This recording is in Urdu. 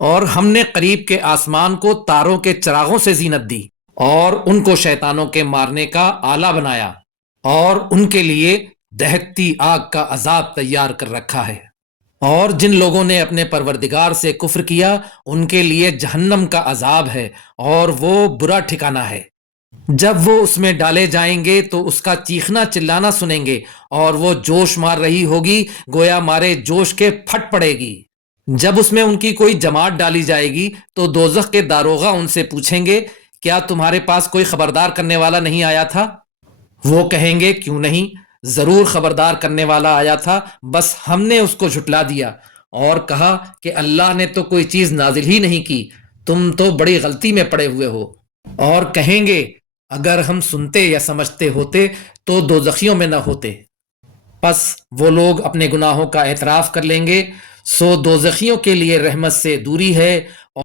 اور ہم نے قریب کے آسمان کو تاروں کے چراغوں سے زینت دی اور ان کو شیطانوں کے مارنے کا آلہ بنایا اور ان کے لیے دہکتی آگ کا عذاب تیار کر رکھا ہے۔ اور جن لوگوں نے اپنے پروردگار سے کفر کیا ان کے لیے جہنم کا عذاب ہے اور وہ برا ٹھکانہ ہے۔ جب وہ اس میں ڈالے جائیں گے تو اس کا چیخنا چلانا سنیں گے اور وہ جوش مار رہی ہوگی گویا مارے جوش کے پھٹ پڑے گی۔ جب اس میں ان کی کوئی جماعت ڈالی جائے گی تو دوزخ کے داروغہ ان سے پوچھیں گے کیا تمہارے پاس کوئی خبردار کرنے والا نہیں آیا تھا؟ وہ کہیں گے کیوں نہیں، ضرور خبردار کرنے والا آیا تھا، بس ہم نے اس کو جھٹلا دیا اور کہا کہ اللہ نے تو کوئی چیز نازل ہی نہیں کی، تم تو بڑی غلطی میں پڑے ہوئے ہو۔ اور کہیں گے اگر ہم سنتے یا سمجھتے ہوتے تو دوزخیوں میں نہ ہوتے۔ پس وہ لوگ اپنے گناہوں کا اعتراف کر لیں گے، سو دوزخیوں کے لیے رحمت سے دوری ہے